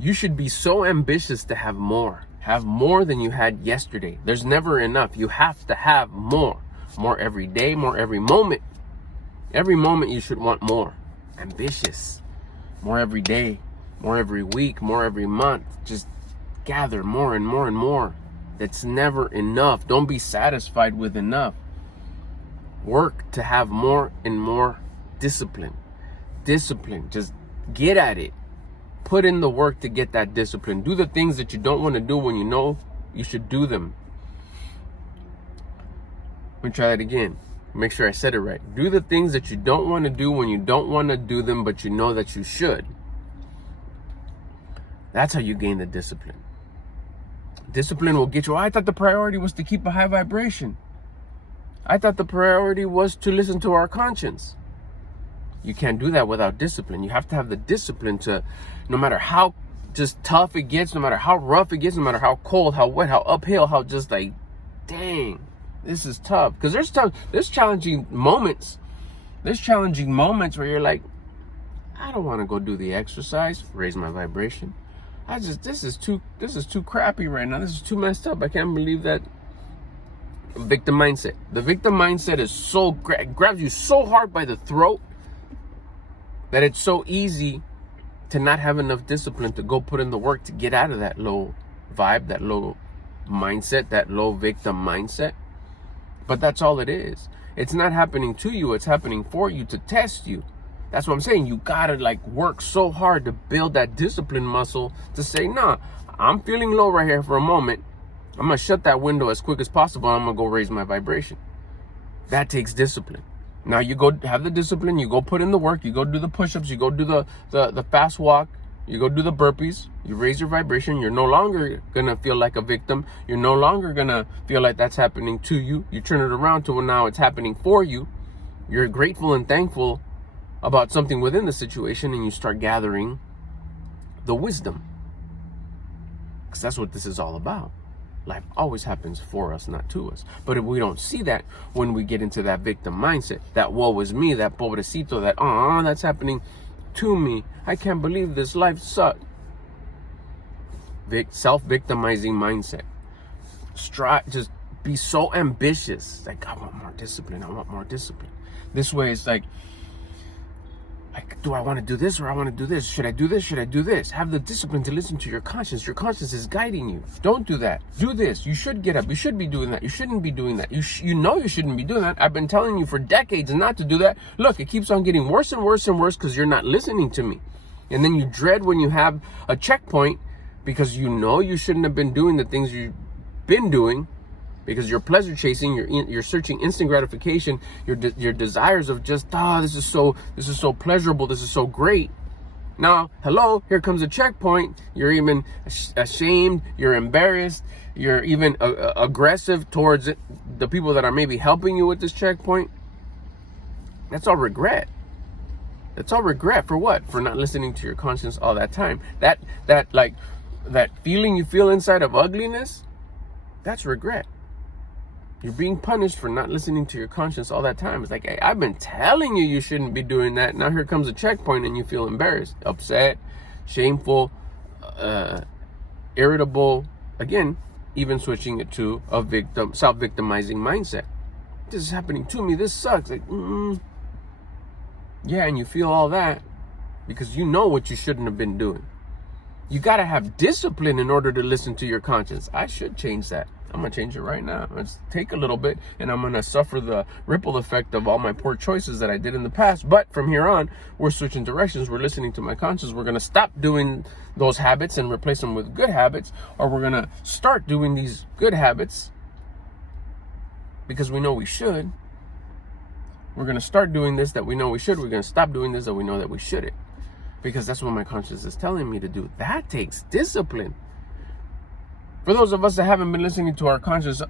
You should be so ambitious to have more. Have more than you had yesterday. There's never enough. You have to have more. More every day, more every moment. Every moment you should want more. Ambitious. More every day, more every week, more every month. Just gather more and more and more. That's never enough. Don't be satisfied with enough. Work to have more and more discipline. Discipline. Just get at it. Put in the work to get that discipline. Do the things that you don't want to do when you know you should do them. Let me try that again. Make sure I said it right. Do the things that you don't want to do when you don't want to do them, but you know that you should. That's how you gain the discipline. Discipline will get you. I thought the priority was to keep a high vibration. I thought the priority was to listen to our conscience. You can't do that without discipline. You have to have the discipline to, no matter how just tough it gets, no matter how rough it gets, no matter how cold, how wet, how uphill, how just like, dang, this is tough. Because there's challenging moments. There's challenging moments where you're like, I don't want to go do the exercise, raise my vibration. This is too crappy right now. This is too messed up. I can't believe that. Victim mindset. The victim mindset is so grabs you so hard by the throat that it's so easy to not have enough discipline to go put in the work to get out of that low vibe, that low mindset, that low victim mindset. But that's all it is. It's not happening to you. It's happening for you to test you. That's what I'm saying. You gotta work so hard to build that discipline muscle to say, nah, I'm feeling low right here for a moment. I'm gonna shut that window as quick as possible. I'm gonna go raise my vibration. That takes discipline. Now you go have the discipline, you go put in the work, you go do the push-ups, you go do the fast walk, you go do the burpees, you raise your vibration. You're no longer gonna feel like a victim. You're no longer gonna feel like that's happening to you. You turn it around to now it's happening for you. You're grateful and thankful about something within the situation, and you start gathering the wisdom. Because that's what this is all about. Life always happens for us, not to us. But if we don't see that, when we get into that victim mindset, that woe is me, that pobrecito, that that's happening to me, I can't believe this, life sucks. Self-victimizing mindset. Just be so ambitious. Like, I want more discipline. I want more discipline. This way it's like, do I want to do this or I want to do this? Should I do this? Should I do this? Have the discipline to listen to your conscience. Your conscience is guiding you. Don't do that. Do this. You should get up. You should be doing that. You shouldn't be doing that. You know you shouldn't be doing that. I've been telling you for decades not to do that. Look, it keeps on getting worse and worse and worse because you're not listening to me. And then you dread when you have a checkpoint because you know you shouldn't have been doing the things you've been doing. Because you're pleasure chasing, you're searching instant gratification, your desires of just this is so pleasurable, this is so great. Now, hello, here comes a checkpoint. You're even ashamed, you're embarrassed, you're even aggressive towards the people that are maybe helping you with this checkpoint. That's all regret. That's all regret for what? For not listening to your conscience all that time. That feeling you feel inside of ugliness, that's regret. You're being punished for not listening to your conscience all that time. It's like, hey, I've been telling you you shouldn't be doing that. Now here comes a checkpoint and you feel embarrassed, upset, shameful, irritable. Again, even switching it to a self-victimizing mindset. This is happening to me. This sucks. Like, yeah, and you feel all that because you know what you shouldn't have been doing. You got to have discipline in order to listen to your conscience. I should change that. I'm going to change it right now. Let's take a little bit and I'm going to suffer the ripple effect of all my poor choices that I did in the past. But from here on, we're switching directions. We're listening to my conscience. We're going to stop doing those habits and replace them with good habits, or we're going to start doing these good habits because we know we should. We're going to start doing this that we know we should. We're going to stop doing this that we know that we shouldn't, because that's what my conscience is telling me to do. That takes discipline. For those of us that haven't been listening to our conscience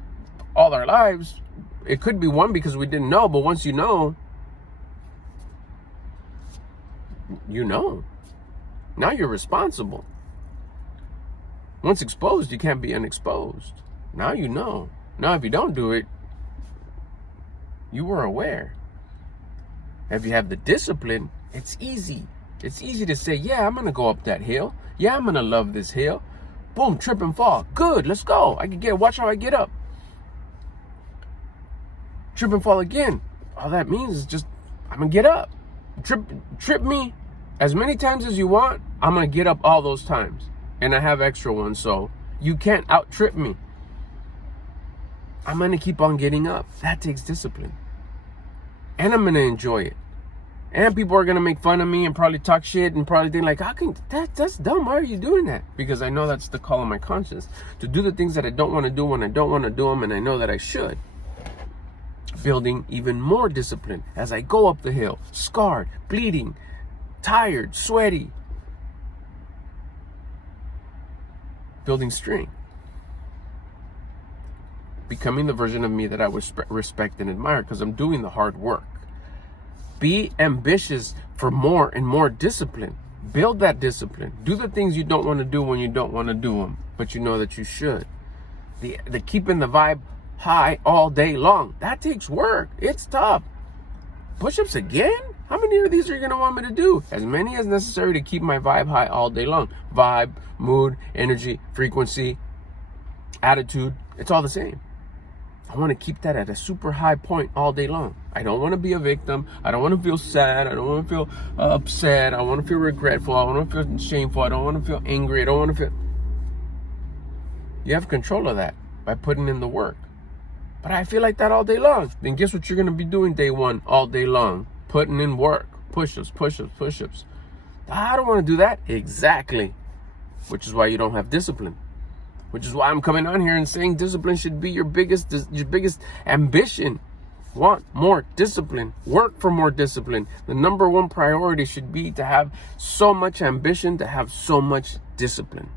all our lives, it could be one because we didn't know, but once you know, you know. Now you're responsible. Once exposed, you can't be unexposed. Now you know. Now if you don't do it, you were aware. If you have the discipline, it's easy. It's easy to say, yeah, I'm going to go up that hill. Yeah, I'm going to love this hill. Boom, trip and fall. Good, let's go. Watch how I get up. Trip and fall again. All that means is just, I'm going to get up. Trip me as many times as you want. I'm going to get up all those times. And I have extra ones, so you can't out-trip me. I'm going to keep on getting up. That takes discipline. And I'm going to enjoy it. And people are going to make fun of me and probably talk shit and probably think like, how can that's dumb. Why are you doing that? Because I know that's the call of my conscience. To do the things that I don't want to do when I don't want to do them, and I know that I should. Building even more discipline as I go up the hill. Scarred, bleeding, tired, sweaty. Building strength. Becoming the version of me that I would respect and admire because I'm doing the hard work. Be ambitious for more and more discipline. Build that discipline. Do the things you don't want to do when you don't want to do them, but you know that you should. The keeping the vibe high all day long. That takes work. It's tough. Push-ups again? How many of these are you going to want me to do? As many as necessary to keep my vibe high all day long. Vibe, mood, energy, frequency, attitude. It's all the same. I want to keep that at a super high point all day long. I don't want to be a victim. I don't want to feel sad. I don't want to feel upset. I want to feel regretful. I want to feel shameful. I don't want to feel angry. I don't want to feel... You have control of that by putting in the work. But I feel like that all day long. Then guess what you're going to be doing day one all day long? Putting in work. Push-ups, push-ups, push-ups. I don't want to do that. Exactly. Which is why you don't have discipline. Which is why I'm coming on here and saying discipline should be your biggest ambition. Want more discipline. Work for more discipline. The number one priority should be to have so much ambition, to have so much discipline.